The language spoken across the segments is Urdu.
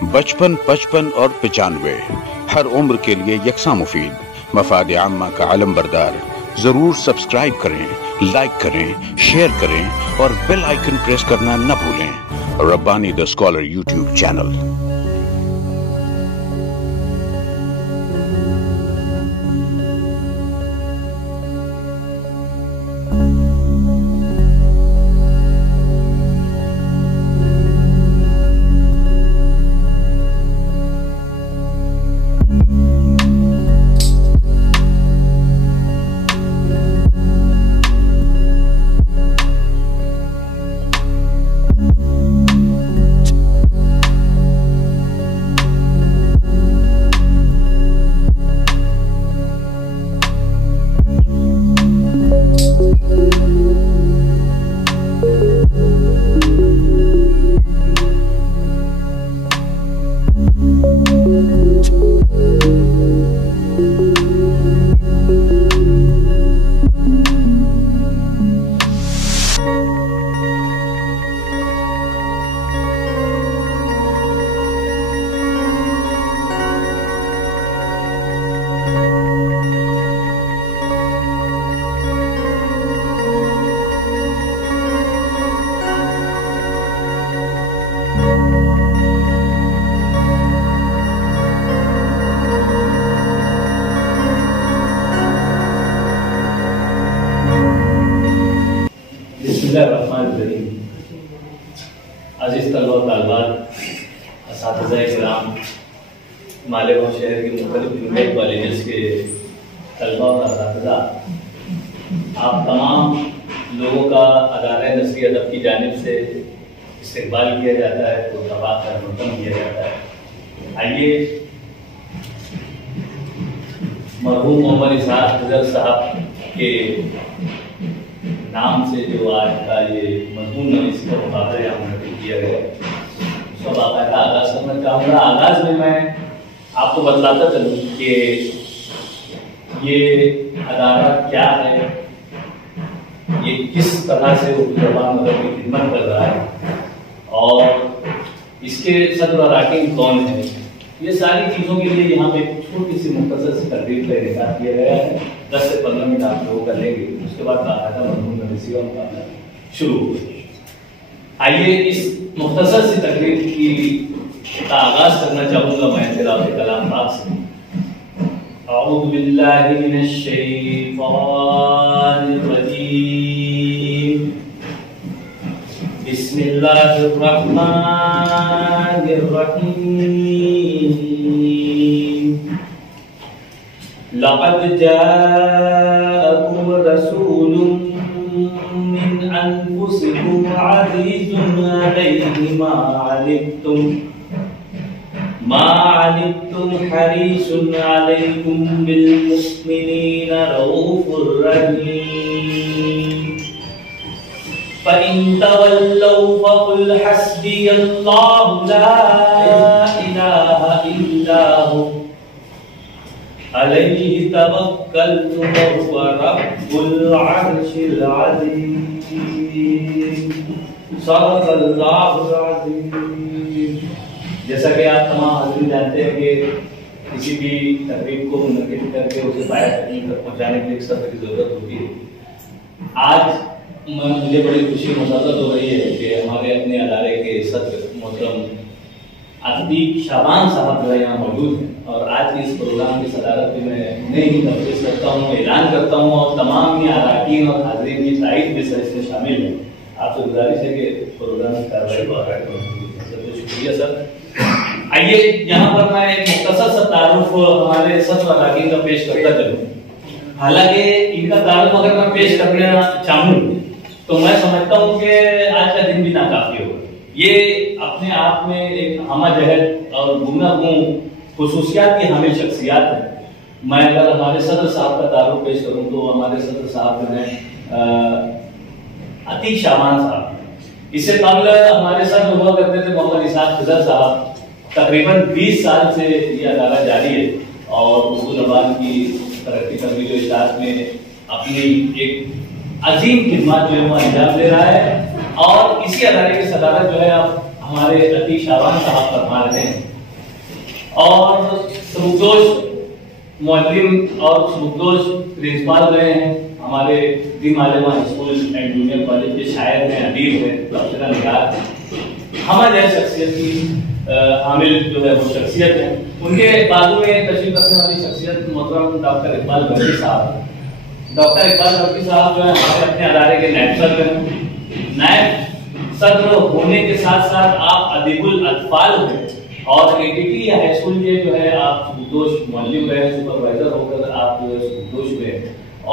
55 55 اور 95 ہر عمر کے لیے یکساں مفید، مفاد عامہ کا علم بردار۔ ضرور سبسکرائب کریں، لائک کریں، شیئر کریں اور بیل آئیکن پریس کرنا نہ بھولیں۔ ربانی دا اسکالر یوٹیوب چینل۔ عزیز طلبہ و طالبات، اساتذہ کرام، مالیگاؤں شہر کی مختلف یونیورسٹی کالجز کے طلبہ و اساتذہ، آپ تمام لوگوں کا ادارہ نثری ادب کی جانب سے استقبال کیا جاتا ہے، مرحبا کر مقدم کیا جاتا ہے۔ آئیے مرحوم محمد اسحاق خضر صاحب کے نام سے جو آج کا یہ مضمون نویس کا مقابلہ یہاں منعقد کیا گیا ہے، اس کا باقاعدہ آغاز کرنا چاہوں گا۔ آغاز میں آپ کو بتلاتا چلوں کہ یہ ادارہ کیا ہے، یہ کس طرح سے اردو زبان مدد کی خدمت کر رہا ہے اور اس کے صدر و اراکین کون ہیں، یہ ساری چیزوں کے لیے یہاں پہ ایک چھوٹی سی مختصر سی تقریر کا انعقاد کیا گیا ہے۔ 10 سے 15 منٹ آپ لوگوں کا لیں گے، اس کے بعد باقاعدہ مضمون نویسی کا مقابلہ شروع ہوگا۔ آئیے اس مختصر سی تقریر کا آغاز کرنا چاہوں گا میں تلاوت کلام پاک سے۔ اعوذ باللہ من الشیطان الرجیم، بسم اللہ الرحمن الرحیم۔ لقد جاءكم رسول من أنفسكم عزيز عليه ما عنتم حريص عليكم بالمؤمنين رؤوف رحيم فإن تولوا فقل حسبي الله لا إله إلا هو علیہ توکلت وهو رب العرش العظیم، صدق اللہ العظیم۔ جیسا کہ آپ تمام حاضرین جانتے ہیں کہ کسی بھی تقریب کو منعقد کر کے اسے باہر تک پہنچانے کے لیے ایک صبر کی ضرورت ہوتی ہے۔ آج مجھے بڑی خوشی مسرت ہو رہی ہے کہ ہمارے اپنے ادارے کے صدر محترم عتیق شعبان صاحب جو یہاں موجود ہیں، اور آج کی اس پروگرام کی صدارت بھی میں انہیں ہی تفویض کرتا ہوں، اعلان کرتا ہوں، اور تمام ہی اراکین اور حاضرین کی تائید بھی سر اس میں شامل ہیں۔ آپ سے گزارش ہے کہ پروگرام کی کارروائی کو آگے بڑھائیں۔ شکریہ سر۔ آئیے یہاں پر میں ایک مختصر سا تعارف ہمارے صدر اراکین کا پیش کرتا چلوں۔ حالانکہ ان کا تعارف اگر میں پیش کرنا چاہوں تو میں سمجھتا ہوں کہ آج کا دن بھی ناکافی ہوگا۔ یہ اپنے آپ میں ایک ہمہ جہت اور گوناگوں خصوصیات کی حامل شخصیات ہیں۔ میں اگر ہمارے صدر صاحب کا تعارف پیش کروں تو ہمارے صدر صاحب جو ہیں عتیق شعبان صاحب، اس سے قبل ہمارے صدر ہوا کرتے تھے محمد اسحاق خضر صاحب۔ تقریباً 20 سال سے یہ ادارہ جاری ہے اور اردو زبان کی ترقی کرنے کے اشاعت میں اپنی ایک عظیم خدمات جو ہے وہ انجام دے رہا ہے، اور اسی ادارے کی صدارت جو ہے اب ہمارے عتیق شاہوان صاحب فرما رہے ہیں، اور سبکدوش معلم اور سبکدوش پرنسپل رہے ہیں ہمارے دی معلمہ اسکول اینڈ جونیئر کالج کے شاعر ہیں، ادیب ہیں، تبصرہ نگار ہیں، ہمارے شخصیت کی حامل جو ہے وہ شخصیت ہے۔ ان کے بازو میں تشریف رکھنے والی شخصیت محترم ڈاکٹر اقبال برقی صاحب۔ ڈاکٹر اقبال برقی صاحب جو ہے ہمارے اپنے ادارے کے نائب صدر ہیں۔ نائب صدر ہونے کے ساتھ ساتھ آپ ادیب الاطفال ہیں، اور ATT یا ہائی اسکول کے جو ہے آپ سبکدوش معلم رہے، سپروائزر ہو کر آپ جو ہے سبکدوش ہوئے،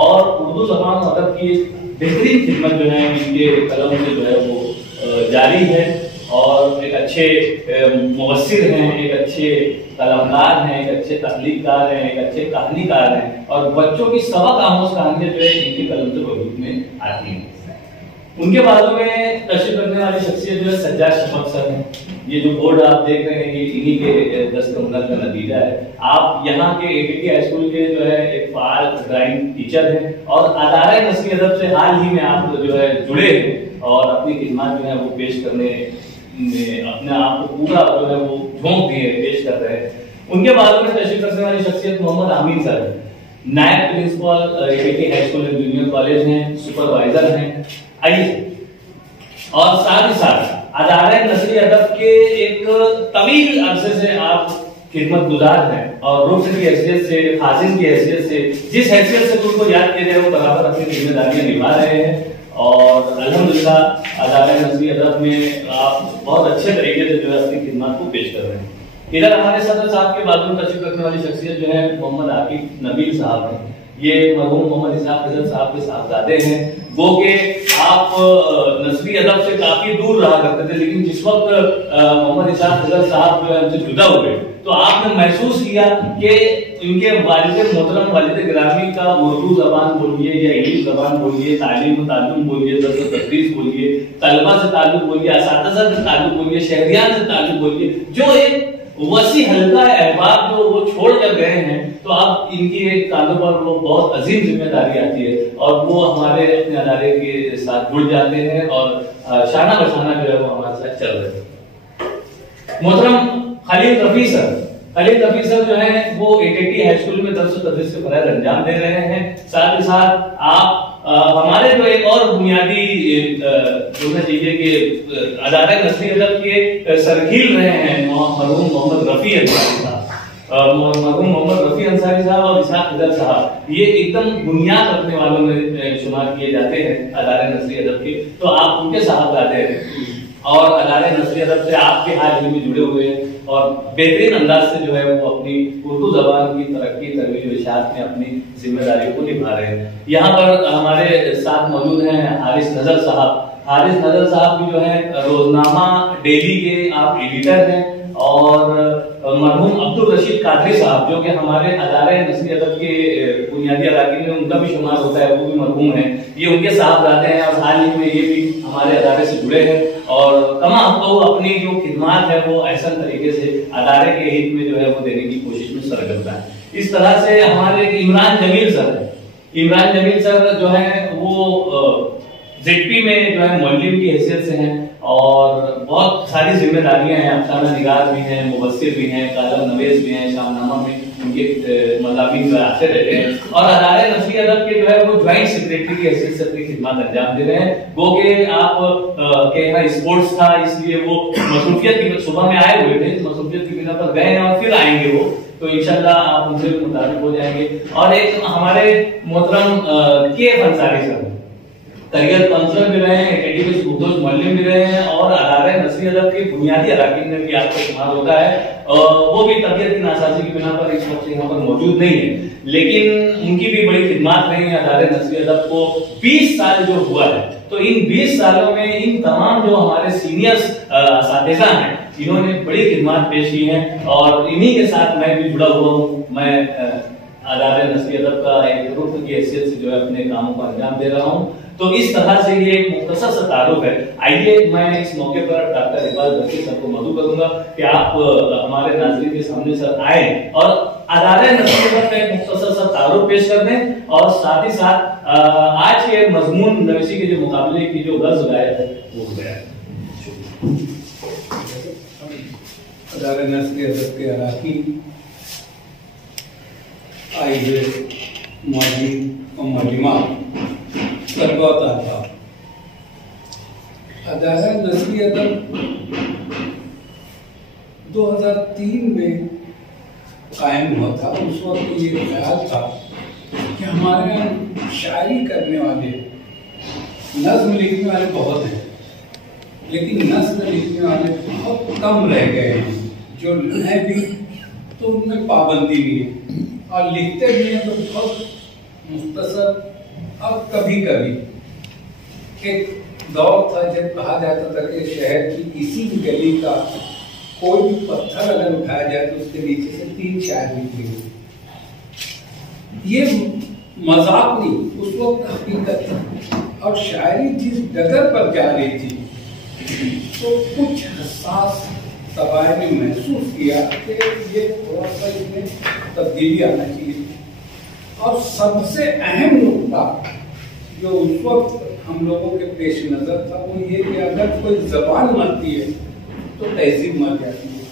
اور اردو زبان و ادب کی بہترین خدمت جو ہے ان کے قلم سے جو ہے وہ جاری ہے، اور ایک اچھے مبصر ہیں، ایک اچھے قلمکار ہیں، ایک اچھے تخلیق کار ہیں، ایک اچھے کہانی کار ہیں، اور بچوں کی سبق آموز کہانیاں جو ہے ان کے قلم سے وجود میں آتی ہیں۔ ان کے بارے میں تشریف رکھنے والی شخصیت جو ہے سجاد شفق سر ہیں۔ یہ جو بورڈ آپ دیکھ رہے ہیں یہ انہی کے دست ہنر کا نتیجہ ہے۔ آپ یہاں کے ATT ہائی اسکول کے جو ہے ایک فعال ڈرائنگ ٹیچر ہیں، اور ادارہ نثری ادب سے حال ہی میں آپ جو ہے جڑے ہیں، اور اپنی خدمات جو ہے وہ پیش کرنے اپنے آپ کو پورا جو ہے وہ جھونک دیے پیش کر رہے ہیں۔ ان کے بارے میں تشریف رکھنے والی شخصیت محمد امین سر ہیں، نائب principal ATT high school and junior college ہیں، سپروائزر ہیں۔ آئیے، اور ساتھ ہی ساتھ ادارہ نثری ادب کے ایک طویل عرصے سے آپ خدمت گزار ہیں، اور رکن کی حیثیت سے، خازن کی حیثیت سے، جس حیثیت سے ان کو یاد کیا جائے وہ برابر اپنی ذمہ داریاں نبھا رہے ہیں، اور الحمدللہ ادارہ نثری ادب میں آپ بہت اچھے طریقے سے جو ہے اپنی خدمات کو پیش کر رہے ہیں۔ ادھر ہمارے صدر صاحب کے بازو میں تشریف رکھنے والی شخصیت جو ہے محمد عاقب نبیل صاحب ہیں۔ یہ مرحوم محمد اسحاق فضل صاحب کے صاحبزادے ہیں، وہ کہ آپ نثری ادب سے کافی دور رہا کرتے تھے، لیکن جس وقت محمد اسحاق فضل صاحب جو ہے ہم سے جدا ہوئے تو آپ نے محسوس کیا کہ ان کے والد محترم، والد گرامی کا اردو زبان بولیے یا انگلش زبان بولیے، تعلیم و تعلم بولیے، درس و تدریس بولیے، طلبہ سے تعلق بولیے، اساتذہ سے تعلق بولیے، شہریان سے تعلق بولیے، جو ایک وسیع حلقہ احباب جو وہ چھوڑ کر گئے ہیں، تو اب ان کی ایک کاندھوں پر وہ بہت عظیم ذمہ داری آتی ہے، اور وہ ہمارے اپنے ادارے کے ساتھ جڑ جاتے ہیں، اور شانہ بشانہ جو ہے وہ ہمارے ساتھ چل رہے ہیں۔ محترم خلیل رفیع سر جو ہیں وہ ATT ہائی اسکول میں درس و تدریس کے فرائض انجام دے رہے ہیں۔ ساتھ ہی ساتھ آپ ہمارے جو ایک اور بنیادی ہونا چاہیے کہ ادارہ نثری ادب کے سرکیل رہے ہیں مرحوم محمد رفیع انصاری صاحب، مرحوم محمد رفیع انصاری صاحب اور اسحاق فضل صاحب، یہ ایک دم بنیاد رکھنے والوں میں شمار کیے جاتے ہیں ادارہ نثری ادب کے، تو آپ ان کے صاحبزادے ہیں، اور ادارہ نثری ادب سے آپ کے حال ہی میں جڑے ہوئے ہیں، اور بہترین انداز سے جو ہے وہ اپنی اردو زبان کی ترقی، ترویج و اشاعت میں اپنی ذمہ داری کو نبھا رہے ہیں۔ یہاں پر ہمارے ساتھ موجود ہیں حارث نظر صاحب بھی جو ہے روزنامہ ڈیلی کے آپ ایڈیٹر ہیں، اور مرحوم عبدالرشید قادری صاحب جو کہ ہمارے ادارہ نثری ادب کے بنیادی اراکین میں ان کا بھی شمار ہوتا ہے، وہ بھی مرحوم ہیں، یہ ان کے صاحبزادے ہیں، اور حال ہی میں یہ بھی ہمارے ادارے سے جڑے ہیں، اور کما وہ اپنی جو خدمات ہے وہ احسن طریقے سے ادارے کے ہت میں جو ہے وہ دینے کی کوشش میں سرگرم ہے۔ اس طرح سے ہمارے عمران جمیل سر جو ہے وہ ZP میں جو ہے معلم کی حیثیت سے ہیں، اور بہت ساری ذمہ داریاں ہیں، افسانہ نگار بھی ہیں، مبصر بھی ہیں، کالم نویس بھی ہیں، شام نامہ میں ان کے مضامین آتے رہتے ہیں، اور ادارہ نثری ادب کے جو ہے وہ جوائنٹ سیکریٹری کی حیثیت سے اپنی خدمات انجام دے رہے ہیں۔ وہ کہ آپ کے یہاں اسپورٹس تھا، اس لیے وہ مصروفیت کی صبح میں آئے ہوئے تھے، مصروفیت کی بنا پر گئے ہیں، اور پھر آئیں گے وہ، تو انشاءاللہ آپ ان سے متعارف ہو جائیں گے۔ اور ایک ہمارے محترم KF انصاری صاحب کریئر کاؤنسلر بھی رہے ہیں، ATT کے سبکدوش معلم بھی رہے ہیں، اور ادارہ نثری ادب کے بنیادی اراکین میں بھی آپ کو شمار ہوتا ہے، وہ بھی طبیعت کی ناسازی کی بنا پر اس وقت یہاں پر موجود نہیں ہے، لیکن ان کی بھی بڑی خدمات رہی ہیں ادارہ نثری ادب کو 20 سال جو ہوا ہے، تو ان 20 سالوں میں ان تمام جو ہمارے سینئرز اساتذہ ہیں انہوں نے بڑی خدمات پیش کی ہیں، اور انہی کے ساتھ میں بھی جڑا ہوا ہوں۔ میں ادارہ نثری ادب کا ایک رکن کی حیثیت سے جو ہے اپنے کاموں کو انجام دے رہا ہوں، تو اس طرح سے یہ ایک مختصر سا تعارف ہے۔ آئیے میں اس موقع پر ڈاکٹر اقبال برقی صاحب کو مدعو کروں گا کہ آپ ہمارے ناظرین کے سامنے سر آئیں اور ادارہ نثری ادب میں ایک مختصر سا تعارف پیش کر دیں، اور ساتھ ہی ساتھ آج کے مضمون نویسی کے جو مقابلے کی جو غرض غائب ہے وہ غائب ہے۔ ادارہ نثر ادب کے اراکین، آئی ہوئے معلم و معلمات، طلباء و طالبات، ادارہ نثر ادب 2003 میں قائم ہوا تھا۔ اس وقت یہ خیال تھا کہ ہمارے یہاں شاعری کرنے والے، نظم لکھنے والے بہت ہیں، لیکن نثر لکھنے والے بہت کم رہ گئے ہیں، جو ہیں بھی تو ان میں پابندی نہیں ہے، اور لکھتے بھی ہیں تو بہت مختصر اور کبھی کبھی۔ ایک دور تھا جب کہا جاتا تھا کہ شہر کی کسی بھی گلی کا کوئی بھی پتھر اگر اٹھایا جائے تو اس کے نیچے سے 3 شاعر نکلے گے۔ یہ مذاق نہیں، اس وقت حقیقت تھا، اور شاعری جس ڈگر پر جا رہی تھی تو کچھ حساس طبائع نے محسوس کیا کہ یہ تھوڑا سا اس میں تبدیلی آنا چاہیے۔ اور سب سے اہم نقطہ جو اس وقت ہم لوگوں کے پیش نظر تھا وہ یہ کہ اگر کوئی زبان مرتی ہے تو تہذیب مر جاتی ہے،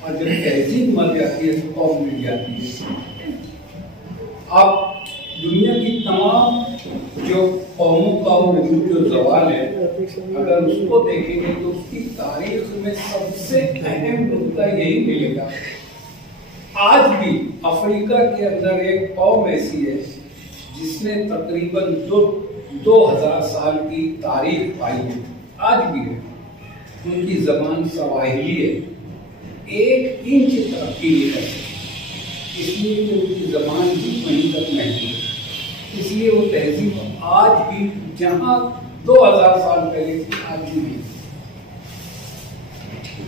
اور جب تہذیب مر جاتی ہے تو قوم مر جاتی ہے۔ آپ دنیا کی تمام جو قوموں کا وجود جو زوال ہے، اگر اس کو دیکھیں گے تو اس کی تاریخ میں سب سے اہم نقطہ یہی ملے گا۔ آج بھی افریقہ کے اندر ایک قوم ایسی ہے جس نے تقریباً 2000 سال کی تاریخ پائی ہے، آج بھی ہے۔ ان کی زبان سواحلی ہے، 1 انچ ترقی نہیں کر سکتی، اس لیے کہ ان کی زبان بھی وہیں تک محدود ہے۔ اس لیے وہ تہذیب آج بھی جہاں 2000 سال پہلے تھی آج بھی ہے۔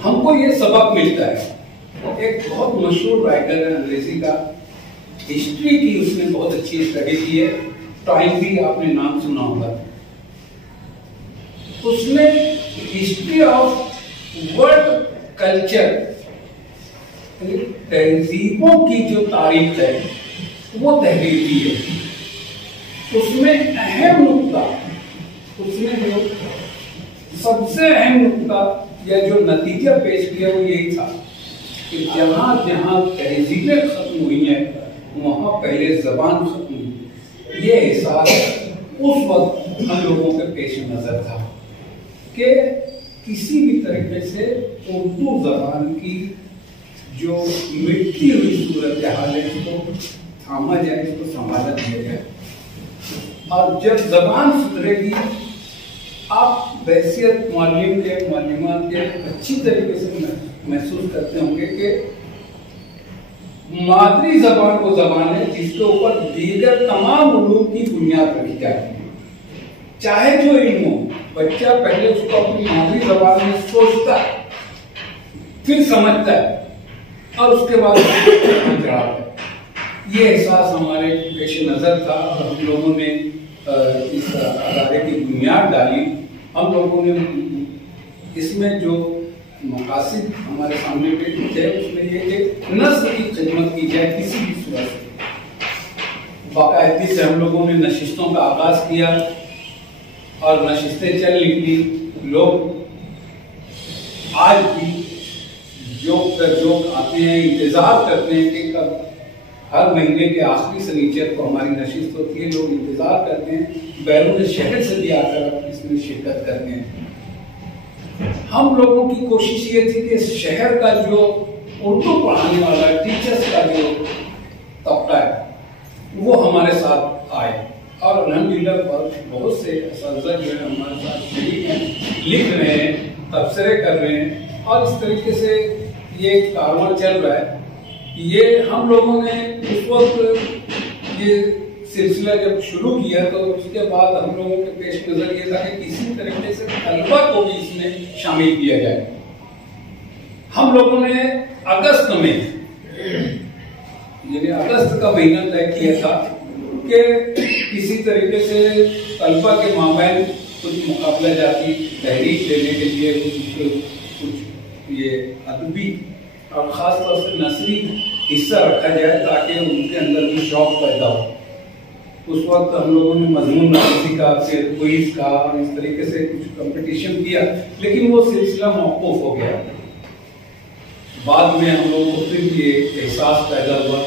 ہم کو یہ سبق ملتا ہے، ایک بہت مشہور رائٹر ہے انگریزی کا، ہسٹری کی اس نے بہت اچھی اسٹڈی کی ہے، ٹائم بھی آپ نے نام سنا ہوگا۔ اس نے ہسٹری آف ورلڈ کلچر، تہذیبوں کی جو تاریخ ہے وہ تحریر کی ہے۔ اس میں اہم نقطہ، اس نے جو سب سے اہم نقطہ یا جو نتیجہ پیش کیا وہ یہی تھا کہ جہاں جہاں تہذیبیں ختم ہوئی ہیں وہاں پہلے زبان ختم ہوئی۔ یہ احساس اس وقت ہم لوگوں کے پیش نظر تھا کہ کسی بھی طریقے سے اردو زبان کی جو مٹتی ہوئی صورتحال ہے اس کو تھاما جائے، اس کو سنبھالا دیا جائے، اور جب زبان سدھرے گی آپ بحیثیت معلم کے، معلمات کے اچھی طریقے سے محسوس کرتے ہوں گے کہ مادری زبان وہ زبان ہے جس کے اوپر دیگر تمام علوم کی بنیاد رکھی جاتی ہے۔ چاہے جو علم ہو، بچہ پہلے اس کو اپنی مادری زبان میں سوچتا ہے، پھر سمجھتا ہے، اور اس کے بعد چڑھاتا ہے۔ یہ احساس ہمارے پیش نظر تھا، اور ہم لوگوں نے اس ادارے کی بنیاد ڈالی۔ ہم لوگوں نے اس میں جو مقاصد ہمارے سامنے پیش تھے اس میں یہ کہ نثر کی خدمت کی جائے کسی بھی صورت سے۔ باقاعدگی سے ہم لوگوں نے نشستوں کا آغاز کیا اور نشستیں چل نکلی۔ لوگ آج بھی جوک پر جوک آتے ہیں، انتظار کرتے ہیں کہ کب ہر مہینے کے آخری سنیچر کو ہماری نشست ہوتی ہے۔ لوگ انتظار کرتے ہیں، بیرون شہر سے بھی آ کر اس میں شرکت کرتے ہیں۔ ہم لوگوں کی کوشش یہ تھی کہ شہر کا جو اردو پڑھانے والا ٹیچرز کا جو طبقہ ہے وہ ہمارے ساتھ آئے، اور الحمدللہ بہت سے اساتذہ جو ہیں ہمارے ساتھ شریک ہیں، لکھ رہے ہیں، تبصرے کر رہے ہیں، اور اس طریقے سے یہ کارواں چل رہا ہے۔ یہ ہم لوگوں نے اس وقت یہ سلسلہ جب شروع کیا تو اس کے بعد ہم لوگوں کے پیش نظر یہ تھا کہ کسی طریقے سے طلبہ کو بھی اس میں شامل کیا جائے۔ ہم لوگوں نے اگست میں، یعنی اگست کا مہینہ طے کیا تھا کہ کسی طریقے سے طلبہ کے مابین کچھ مقابلہ جاتی تحریک دینے کے لیے کچھ یہ ادبی اور خاص طور سے نثری حصہ رکھا جائے تاکہ ان کے اندر بھی شوق پیدا ہو۔ اس وقت ہم لوگوں نے مضمون نویسی کا، پھر کوئز کا، اور اس طریقے سے کچھ کمپٹیشن کیا، لیکن وہ سلسلہ موقوف ہو گیا۔ بعد میں ہم لوگوں کو پھر یہ احساس پیدا ہوا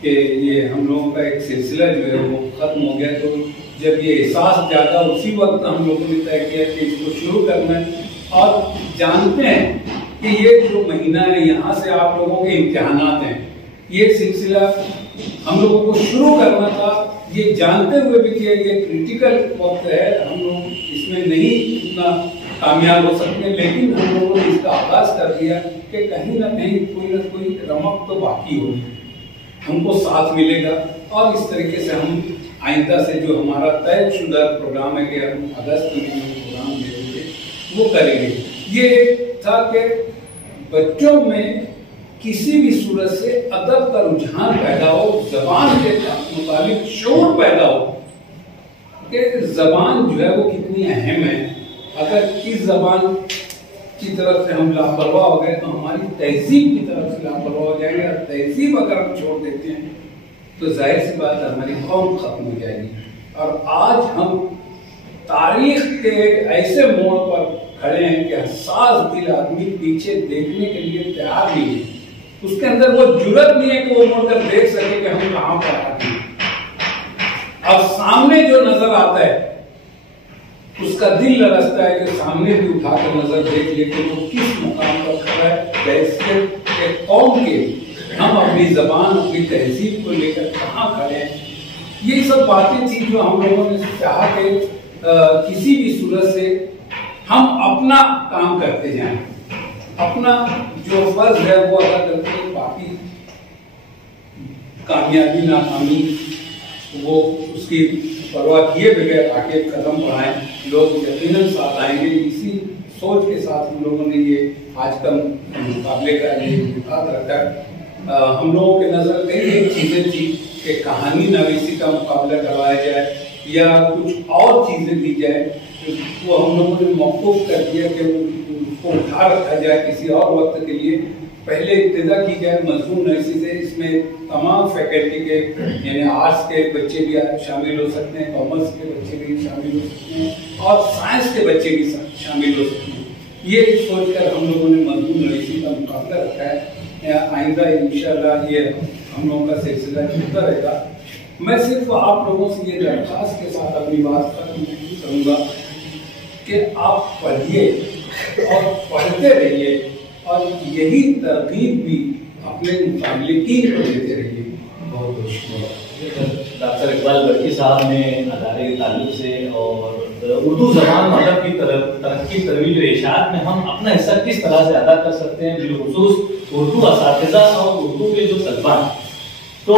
کہ یہ ہم لوگوں کا ایک سلسلہ جو ہے وہ ختم ہو گیا. تو جب یہ احساس جاگا اسی وقت ہم لوگوں نے طے کیا کہ اس کو شروع کرنا ہے. اور جانتے ہیں کہ یہ جو مہینہ ہے یہاں سے آپ لوگوں کے امتحانات ہیں, یہ سلسلہ ہم لوگوں کو شروع کرنا تھا یہ جانتے ہوئے بھی کہ یہ کریٹیکل وقت ہے, ہم لوگ اس میں نہیں اتنا کامیاب ہو سکتے, لیکن ہم لوگوں نے اس کا آغاز کر دیا کہ کہیں نہ کوئی رمق تو باقی ہوگی, ہم کو ساتھ ملے گا. اور اس طریقے سے ہم آئندہ سے جو ہمارا طے شدہ پروگرام ہے کہ ہم اگست میں جو پروگرام دیں گے وہ کریں گے. یہ تھا کہ بچوں میں کسی بھی صورت سے ادب کا رجحان پیدا ہو, زبان کے متعلق شعور پیدا ہو کہ زبان جو ہے وہ کتنی اہم ہے. اگر اس زبان کی طرف سے ہم لاپرواہ ہو گئے تو ہماری تہذیب کی طرف سے لاپرواہ ہو جائیں گے, اور تہذیب اگر ہم چھوڑ دیتے ہیں تو ظاہر سی بات ہے ہماری قوم ختم ہو جائے گی. اور آج ہم تاریخ کے ایک ایسے موڑ پر کھڑے ہیں کہ حساس دل آدمی پیچھے دیکھنے کے لیے تیار نہیں ہے, اس کے اندر وہ جرت نہیں ہے کہ وہ مڑ کر دیکھ سکے کہ ہم کہاں پر آتے ہیں. اب سامنے جو نظر آتا ہے اس کا دل لرزتا ہے کہ سامنے بھی اٹھا کر نظر دیکھ لے کہ وہ کس مقام پر کھڑا ہے. بحیثیت ایک قوم کے ہم اپنی زبان اپنی تہذیب کو لے کر کہاں کھڑے ہیں. یہ سب باتیں تھیں جو ہم لوگوں نے چاہا کہ کسی بھی صورت سے ہم اپنا کام کرتے جائیں, اپنا جو فرض ہے وہ ادا کرتے ہیں, باقی کامیابی ناکامی وہ اس کی پرواہ کیے بغیر آگے قدم بڑھائیں, لوگ یقیناً ساتھ آئیں گے. اسی سوچ کے ساتھ ہم لوگوں نے یہ آج کا مقابلے کا یہ انعقاد رکھا. ہم لوگوں کے نظر کئی ایک چیزیں تھی کہ کہانی نویسی کا مقابلہ کروایا جائے یا کچھ اور چیزیں دی جائے, وہ ہم لوگوں نے موقوف کر دیا کہ اس کو اٹھا رکھا جائے کسی اور وقت کے لیے. پہلے ابتدا کی جائے مضمون نویسی سے, اس میں تمام فیکلٹی کے یعنی آرٹس کے بچے بھی شامل ہو سکتے ہیں, کامرس کے بچے بھی شامل ہو سکتے ہیں, اور سائنس کے بچے بھی شامل ہو سکتے ہیں. یہ سوچ کر ہم لوگوں نے مضمون نویسی کا مقابلہ رکھا ہے. آئندہ انشاءاللہ یہ ہم لوگوں کا سلسلہ چلتا رہے گا. میں صرف آپ لوگوں سے یہ درخواست کے ساتھ اپنی بات ختم کروں گا کہ آپ پڑھیے اور پڑھتے رہیے, اور یہی ترغیب بھی اپنے متعلقین کو دیتے رہیے. بہت بہت شکریہ. ڈاکٹر اقبال برقی صاحب نے ادارے کے تعلق سے اور اردو زبان ادب کی ترقی ترویج و ارشاد میں ہم اپنا حصہ کس طرح سے ادا کر سکتے ہیں, بالخصوص اردو اساتذہ اور اردو کے جو طلباء ہیں, تو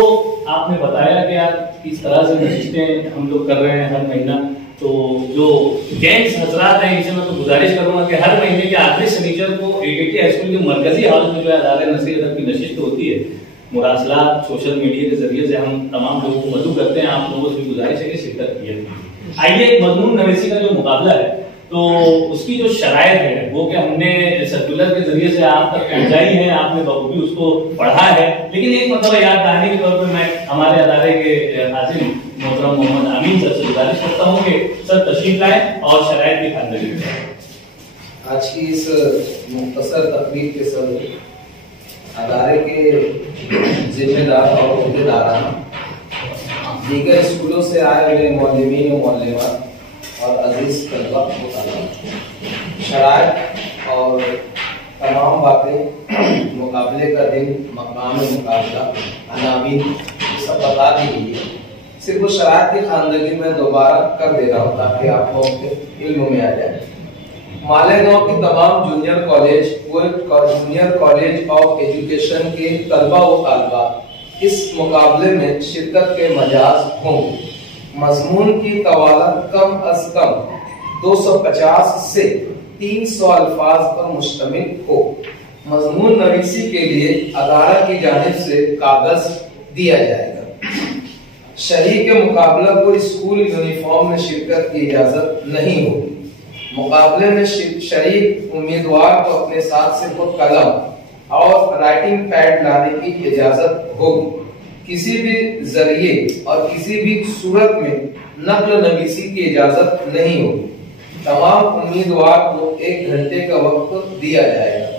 آپ نے بتایا کہ آپ کس طرح سے نشستیں ہم لوگ کر رہے ہیں ہر مہینہ. تو جو گینگز حضرات ہیں ان سے میں تو گزارش کروں گا کہ ہر مہینے کے آخری سنیچر کو AKT ہائی اسکول کے مرکزی ہال میں جو ہے ادارے نثر ادب کی نشست ہوتی ہے. مراسلات سوشل میڈیا کے ذریعے سے ہم تمام لوگوں کو مدعو کرتے ہیں, آپ لوگوں سے بھی گزارش ہے کہ شرکت کیجیے. آئیے ایک مضمون نویسی کا جو مقابلہ ہے تو اس کی جو شرائط ہے وہ کہ ہم نے سرکولر کے ذریعے سے آپ تک پہنچائی ہے, آپ نے بخوبی اس کو پڑھا ہے, لیکن ایک مرتبہ یاد دہانی کے طور پر میں ہمارے ادارے کے حاضر محترم محمد امین سر سے گزارش کرتا ہوں کہ سر تشریف لائیں اور شرائط کی خواندگی کریں. آج کی اس مختصر تقریب کے سبب ادارے کے ذمہ دار اور عہدیداران, دیگر اسکولوں سے آئے ہوئے معلمین و معلمات اور عزیز طلبہ و طالبات, شرائط اور تمام باتیں, مقابلے کا دن, مقام مقابلہ, عناوین سب بتا دی گئی ہے. صرف اس شرائط کی خواندگی میں دوبارہ کر دے رہا ہوں تاکہ آپ لوگوں کے علم میں آ جائے. مالیگاؤں کی تمام جونیئر کالج آف ایجوکیشن کے طلبہ و طالبات اس مقابلے میں شرکت کے مجاز ہوں گے. مضمون کی طوالت کم از کم 250 سے 300 الفاظ پر مشتمل ہو. مضمون نویسی کے لیے ادارہ کی جانب سے کاغذ دیا جائے گا. شریک مقابلہ کو اسکول یونیفارم میں شرکت کی اجازت نہیں ہوگی. مقابلے میں شریک امیدوار کو اپنے ساتھ سے خود قلم اور رائٹنگ پیڈ لانے کی اجازت ہوگی. کسی بھی ذریعے اور کسی بھی صورت میں نقل نویسی کی اجازت نہیں ہوگی. تمام امیدوار کو 1 گھنٹے کا وقت دیا جائے گا.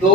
2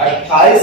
28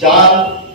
4